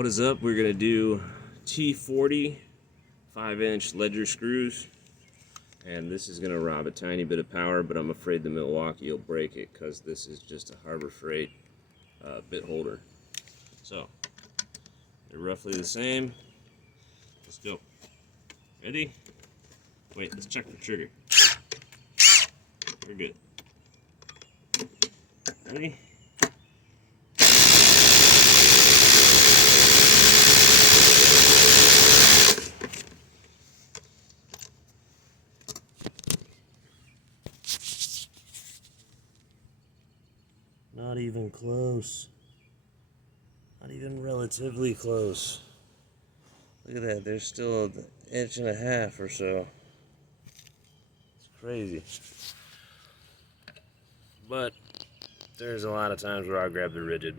What is up? We're gonna do T40 5-inch ledger screws, and this is gonna rob a tiny bit of power, but I'm afraid the Milwaukee will break it because this is just a Harbor Freight bit holder. So they're roughly the same. Let's go. Ready? Wait, let's check the trigger. We're good. Ready? Not even close. Not even relatively close. Look at that, there's still an inch and a half or so. It's crazy. But there's a lot of times where I'll grab the Ridgid.